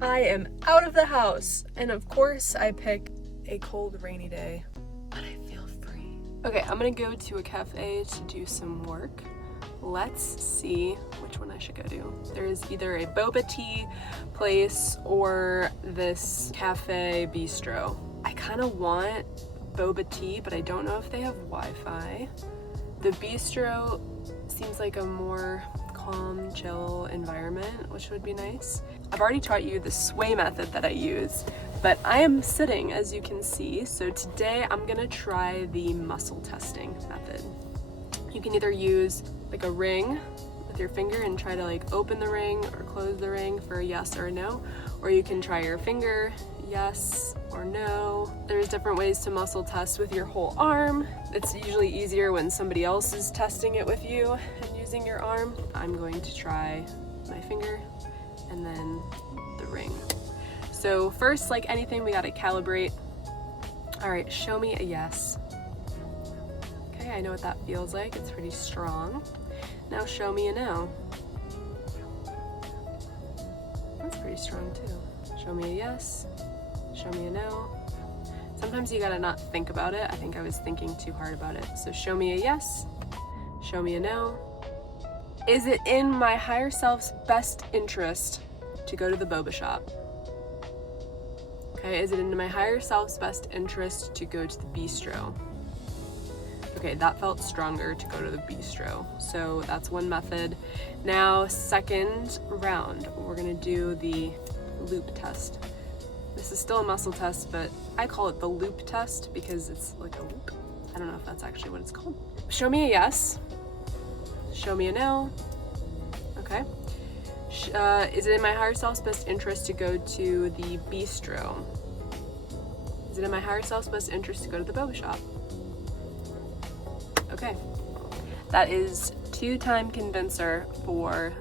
I am out of the house, and of course I pick a cold, rainy day, but I feel free. Okay, I'm gonna go to a cafe to do some work. Let's see which one I should go to. There is either a boba tea place or this cafe bistro. I kind of want boba tea, but I don't know if they have Wi-Fi. The bistro seems like a more calm, chill environment, which would be nice. I've already taught you the sway method that I use, but I am sitting, as you can see. So today I'm gonna try the muscle testing method. You can either use like a ring with your finger and try to like open the ring or close the ring for a yes or a no, or you can try your finger, yes or no. There's different ways to muscle test with your whole arm. It's usually easier when somebody else is testing it with you and using your arm. I'm going to try my finger and then the ring. So first, like anything, we gotta calibrate. All right, show me a yes. Okay, I know what that feels like. It's pretty strong. Now show me a no. That's pretty strong too. Show me a yes. Show me a no. Sometimes you gotta not think about it. I think I was thinking too hard about it. So show me a yes. Show me a no. Is it in my higher self's best interest to go to the boba shop? Okay, is it in my higher self's best interest to go to the bistro? Okay, that felt stronger to go to the bistro. So that's one method. Now, second round, we're gonna do the loop test. This is still a muscle test, but I call it the loop test because it's like a loop. I don't know if that's actually what it's called. Show me a yes. Show me a no. Okay. Is it in my higher self's best interest to go to the bistro? Is it in my higher self's best interest to go to the boba shop? Okay. That is 2-time convincer for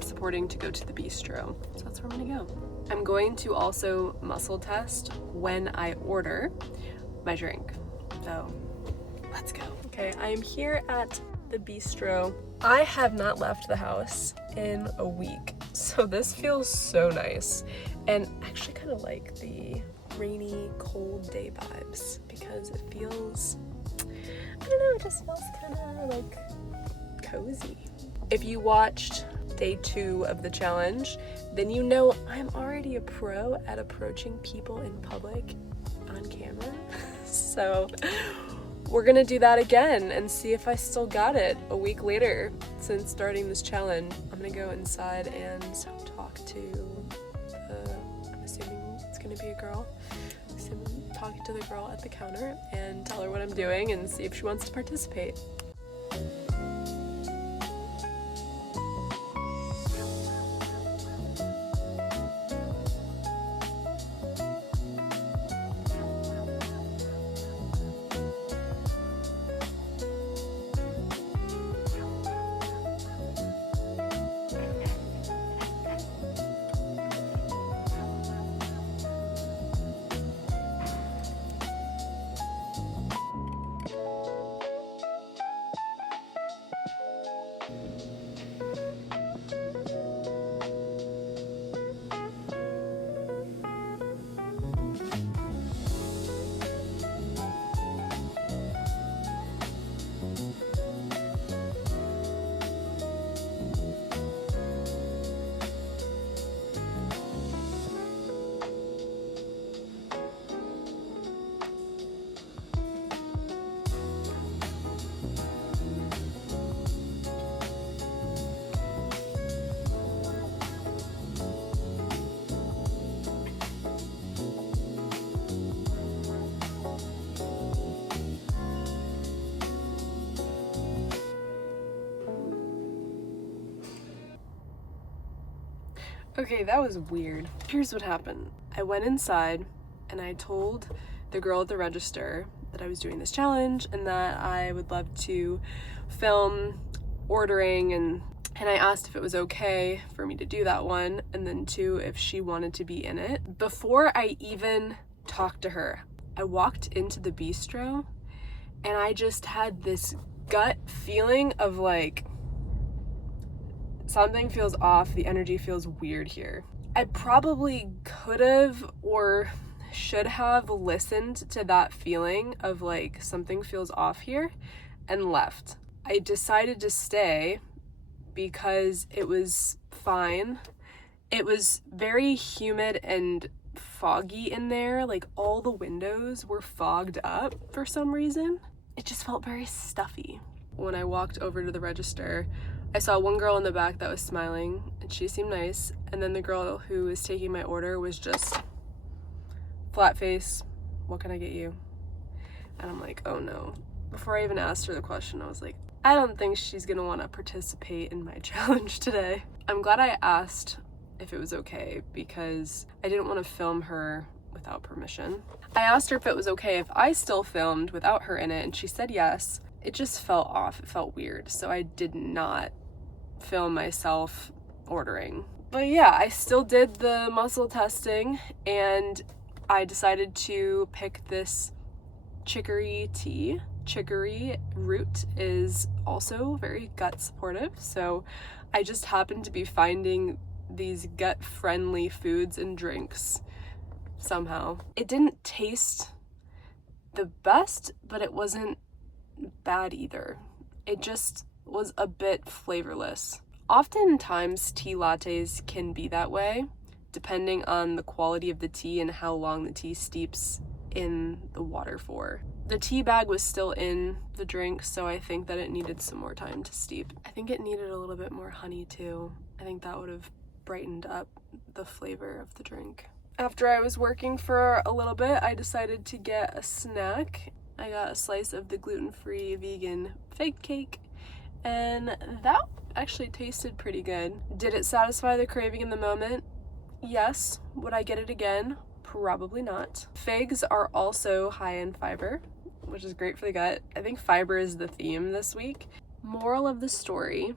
supporting to go to the bistro. So that's where I'm gonna go. I'm going to also muscle test when I order my drink. So let's go. Okay, I am here at the bistro. I have not left the house in a week, so this feels so nice. And I actually kind of like the rainy, cold day vibes because it feels, I don't know, it just feels kind of like cozy. If you watched day 2 of the challenge, then you know I'm already a pro at approaching people in public on camera. So we're gonna do that again and see if I still got it a week later since starting this challenge. I'm gonna go inside and talk to I'm assuming it's gonna be a girl. Talk to the girl at the counter and tell her what I'm doing and see if she wants to participate. Okay, that was weird. Here's what happened. I went inside and I told the girl at the register that I was doing this challenge and that I would love to film ordering, and I asked if it was okay for me to do that one, and then 2, if she wanted to be in it. Before I even talked to her, I walked into the bistro and I just had this gut feeling of like, something feels off, the energy feels weird here. I probably could have or should have listened to that feeling of like something feels off here and left. I decided to stay because it was fine. It was very humid and foggy in there. Like all the windows were fogged up for some reason. It just felt very stuffy. When I walked over to the register, I saw one girl in the back that was smiling and she seemed nice. And then the girl who was taking my order was just flat face. What can I get you? And I'm like, oh no. Before I even asked her the question, I was like, I don't think she's gonna want to participate in my challenge today. I'm glad I asked if it was okay because I didn't want to film her without permission. I asked her if it was okay if I still filmed without her in it, and she said yes. It just felt off, it felt weird, so I did not film myself ordering. But yeah, I still did the muscle testing, and I decided to pick this chicory tea. Chicory root is also very gut supportive, so I just happened to be finding these gut-friendly foods and drinks somehow. It didn't taste the best, but it wasn't bad either. It just was a bit flavorless. Oftentimes tea lattes can be that way, depending on the quality of the tea and how long the tea steeps in the water for. The tea bag was still in the drink, so I think that it needed some more time to steep. I think it needed a little bit more honey too. I think that would have brightened up the flavor of the drink. After I was working for a little bit, I decided to get a snack. I got a slice of the gluten-free vegan fig cake, and that actually tasted pretty good. Did it satisfy the craving in the moment? Yes. Would I get it again? Probably not. Figs are also high in fiber, which is great for the gut. I think fiber is the theme this week. Moral of the story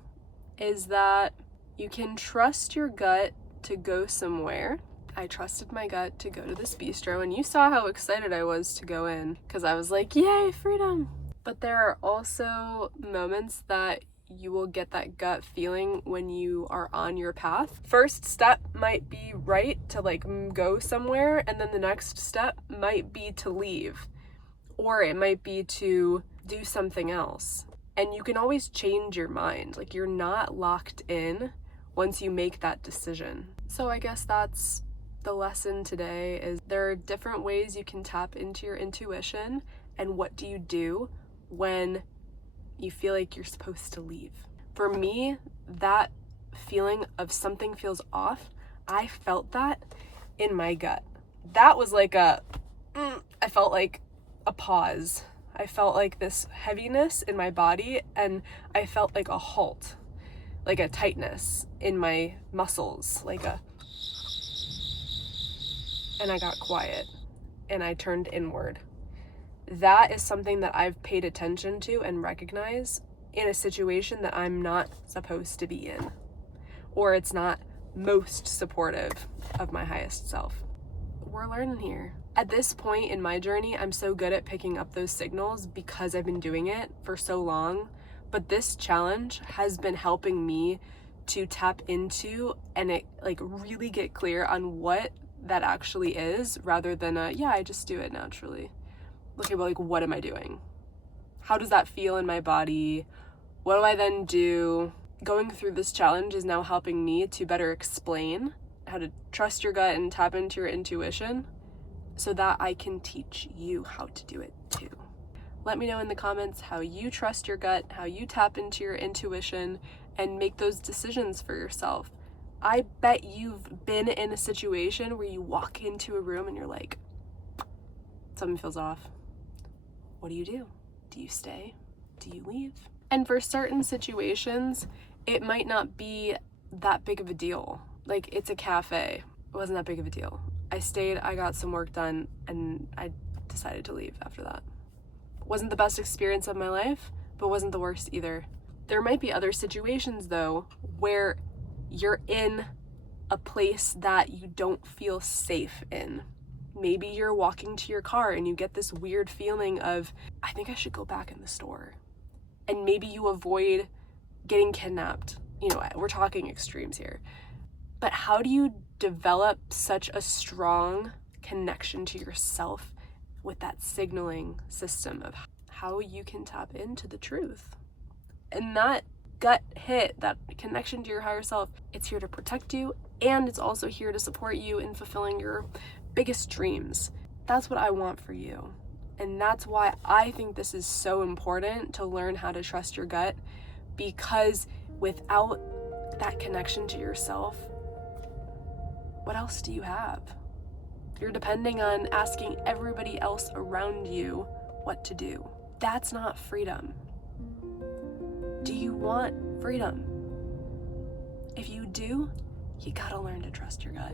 is that you can trust your gut to go somewhere. I trusted my gut to go to this bistro, and you saw how excited I was to go in because I was like, yay, freedom. But there are also moments that you will get that gut feeling when you are on your path. First step might be right to like go somewhere, and then the next step might be to leave, or it might be to do something else. And you can always change your mind. Like, you're not locked in once you make that decision. So I guess that's the lesson today, is there are different ways you can tap into your intuition, and what do you do when you feel like you're supposed to leave. For me, that feeling of something feels off, I felt that in my gut. That was like I felt like a pause. I felt like this heaviness in my body, and I felt like a halt, like a tightness in my muscles, and I got quiet and I turned inward. That is something that I've paid attention to and recognize in a situation that I'm not supposed to be in, or it's not most supportive of my highest self. We're learning here. At this point in my journey, I'm so good at picking up those signals because I've been doing it for so long, but this challenge has been helping me to tap into and really get clear on what that actually is, rather than I just do it naturally. Okay, but what am I doing? How does that feel in my body? What do I then do? Going through this challenge is now helping me to better explain how to trust your gut and tap into your intuition so that I can teach you how to do it too. Let me know in the comments how you trust your gut, how you tap into your intuition and make those decisions for yourself. I bet you've been in a situation where you walk into a room and you're like, something feels off. What do you do? Do you stay? Do you leave? And for certain situations, it might not be that big of a deal. Like, it's a cafe. It wasn't that big of a deal. I stayed, I got some work done, and I decided to leave after that. Wasn't the best experience of my life, but wasn't the worst either. There might be other situations, though, where you're in a place that you don't feel safe in. Maybe you're walking to your car and you get this weird feeling of, I think I should go back in the store. And maybe you avoid getting kidnapped. We're talking extremes here. But how do you develop such a strong connection to yourself with that signaling system of how you can tap into the truth. And that gut hit, that connection to your higher self, it's here to protect you, and it's also here to support you in fulfilling your biggest dreams. That's what I want for you. And that's why I think this is so important to learn how to trust your gut, because without that connection to yourself, what else do you have? You're depending on asking everybody else around you what to do. That's not freedom. Do you want freedom? If you do, you gotta learn to trust your gut.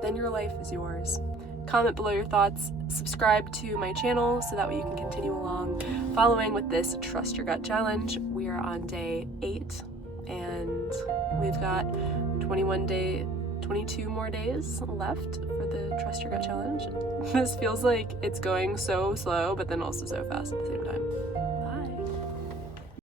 Then your life is yours. Comment below your thoughts, subscribe to my channel so that way you can continue along following with this Trust Your Gut Challenge. We are on day 8 and we've got 22 more days left for the Trust Your Gut Challenge. This feels like it's going so slow, but then also so fast at the same time.